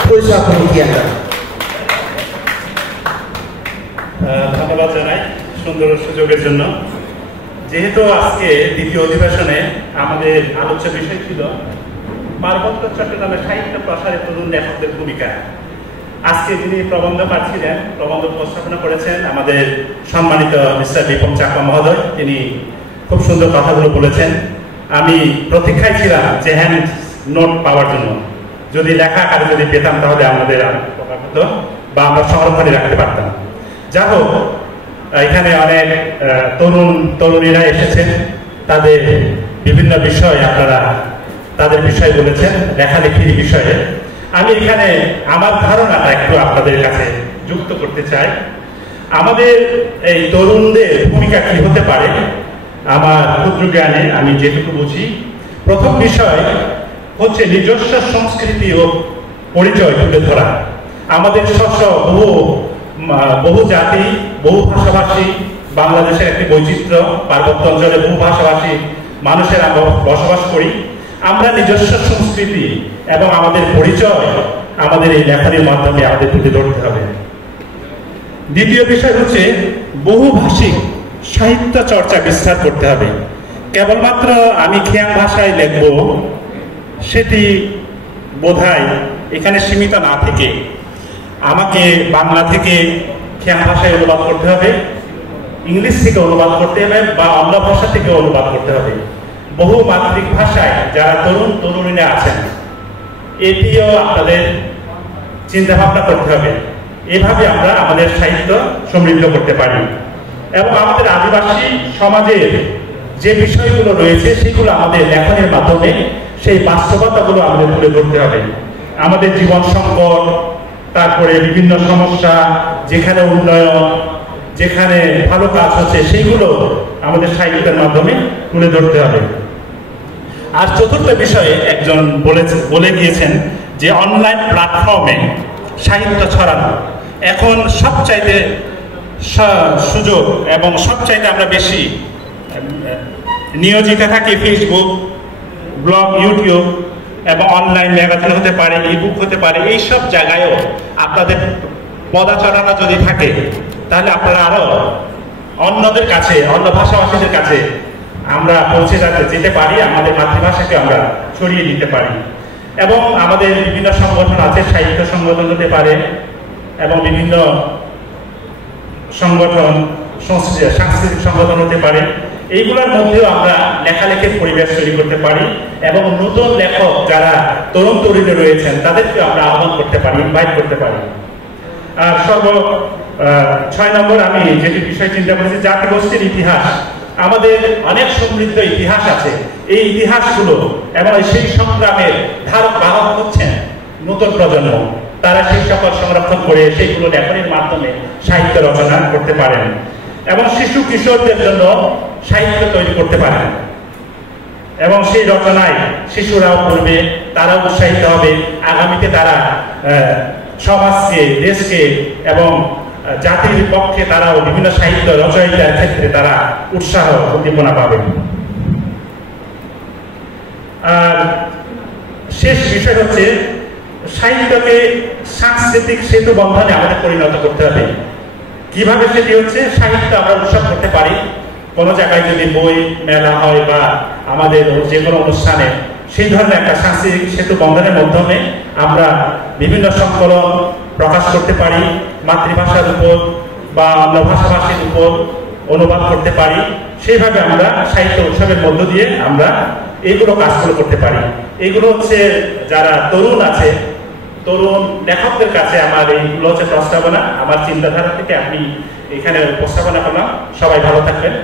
推上空间的。ধন্যবাদ জানাই সুন্দর সুযোগের জন্য। যেহেতু আজকে দ্বিতীয় অধিবেশনে আমাদের আলোচ্য বিষয় ছিল পার্বত্য চট্টগ্রামের সাহিত্য প্রসারে তরুণ লেখকদের ভূমিকা, আজকে যিনি প্রবন্ধ পাঠ ছিলেন, প্রবন্ধ উপস্থাপনা করেছেন আমাদের সম্মানিত মিস্টার দীপক চাকমা মহোদয়। তিনি খুব সুন্দর কথাগুলো বলেছেন। আমি প্রতীক্ষায় ছিলাম যে হ্যান্ড নোট পাওয়ার জন্য, যদি লেখা আকারে যদি পেতাম তাহলে আমাদের উপকার হতো বা আমরা সংরক্ষণে রাখতে পারতাম। যা হোক, এখানে অনেক তরুণীরা এসেছেন, তাদের বিভিন্ন বিষয় আপনারা তাদের বিষয় বলেছেন, লেখালেখির বিষয়ে। আমি এখানে আমার ধারণাটা একটু আপনাদের কাছে যুক্ত করতে চাই। আমাদের এই তরুণদের ভূমিকা কি হতে পারে আমার ক্ষুদ্র জ্ঞানে আমি যেটুকু বুঝি, প্রথম বিষয় হচ্ছে নিজস্ব সংস্কৃতি ও পরিচয় তুলে ধরা। আমাদের বহু জাতি, বহু ভাষাভাষী বাংলাদেশের একটি বৈচিত্র্য, পার্বত্য অঞ্চলে বহু ভাষাভাষী মানুষের আমরা বসবাস করি। আমরা নিজস্ব সংস্কৃতি এবং আমাদের পরিচয় আমাদের এই লেখনের মাধ্যমে আমাদের তুলে ধরতে হবে। দ্বিতীয় বিষয় হচ্ছে বহুভাষিক সাহিত্য চর্চা বিস্তার করতে হবে। কেবলমাত্র আমি খিয়াং ভাষায় লিখব সেটি বোধহয় এখানে সীমিত না থেকে আমাকে বাংলা থেকে খিয়াং ভাষায় অনুবাদ করতে হবে, ইংলিশ থেকে অনুবাদ করতে হবে বা অন্য ভাষা থেকে অনুবাদ করতে হবে। বহু মাতৃক ভাষায় যারা তরুণীরা আছেন, এটিও আপনাদের চিন্তা ভাবনা করতে হবে। এভাবে আমরা আমাদের সাহিত্য সমৃদ্ধ করতে পারি এবং আমাদের আদিবাসী সমাজের যে বিষয়গুলো রয়েছে সেগুলো আমাদের লেখনের মাধ্যমে সেই বাস্তবতাগুলো আমাদের তুলে ধরতে হবে। আমাদের জীবন সংকট, তারপরে বিভিন্ন সমস্যা, যেখানে উন্নয়ন, যেখানে ভালো কাজ হচ্ছে সেইগুলো আমাদের সাহিত্যের মাধ্যমে তুলে ধরতে হবে। আর চতুর্থ বিষয়ে একজন বলে গিয়েছেন যে অনলাইন প্ল্যাটফর্মে সাহিত্য ছড়ানো এখন সবচাইতে সুযোগ এবং সবচাইতে আমরা বেশি নিয়োজিত থাকি। ফেসবুক, ব্লগ, ইউটিউব এবং অনলাইন ম্যাগাজিন হতে পারে, ইবুক হতে পারে। এইসব জায়গায়ও আপনাদের পদাচারণা যদি থাকে তাহলে আপনারা আরো অন্যদের কাছে, অন্য ভাষাভাষীদের কাছে আমরা পৌঁছে যেতে পারি, আমাদের মাতৃভাষাকে আমরা ছড়িয়ে দিতে পারি। এবং আমাদের বিভিন্ন সংগঠন আছে, সাহিত্য সংগঠন হতে পারে এবং বিভিন্ন সংগঠন, সাংস্কৃতিক সংগঠন হতে পারে। এইগুলোর মধ্যেও আমরা লেখালেখির পরিবেশ তৈরি করতে পারি এবং নতুন লেখক যারা তরুণী রয়েছেন তাদেরকে আমরা আহ্বান করতে পারি, ইনভাইট করতে পারি। আর 6 নম্বর আমি যেটি বিষয় চিন্তা করেছি, জাতিগোষ্ঠীর ইতিহাস। আমাদের অনেক সমৃদ্ধ ইতিহাস আছে। এই ইতিহাসগুলো এবং সেই সংগ্রামের ধারক বাহক হচ্ছেন নতুন প্রজন্ম। তারা সেই সকল সংরক্ষণ করে সেইগুলো লেখনের মাধ্যমে সাহিত্য রচনা করতে পারেন এবং শিশু কিশোরদের জন্য সাহিত্য তৈরি করতে পারেন এবং সেই রচনায় শিশুরাও পড়বে, তারাও উৎসাহিত হবে। আগামীতে তারা সমাজকে, দেশকে এবং জাতির পক্ষে তারাও বিভিন্ন সাহিত্য রচয়িতার ক্ষেত্রে তারা উৎসাহ উদ্দীপনা পাবেন। আর শেষ বিষয় হচ্ছে সাহিত্যকে সাংস্কৃতিক সেতু বন্ধনে আমাদের পরিণত করতে হবে। কিভাবে সেটি হচ্ছে, সাহিত্য আমরা উৎসব করতে পারি। কোনো জায়গায় যদি বই মেলা হয় বা আমাদের যে কোনো অনুষ্ঠানে সেই ধরনের একটা সাংস্কৃতিক সেতু বন্ধনের মাধ্যমে আমরা বিভিন্ন সংকলন প্রকাশ করতে পারি, মাতৃভাষার উপর বা অন্য ভাষাভাষীর উপর অনুবাদ করতে পারি। সেইভাবে আমরা সাহিত্য উৎসবের মধ্য দিয়ে আমরা এইগুলো কাজগুলো করতে পারি। এগুলো হচ্ছে যারা তরুণ আছে, তরুণ লেখকদের কাছে আমার এইগুলো হচ্ছে প্রস্তাবনা, আমার চিন্তাধারা থেকে আমি এখানে উপস্থাপনা করলাম। সবাই ভালো থাকবেন।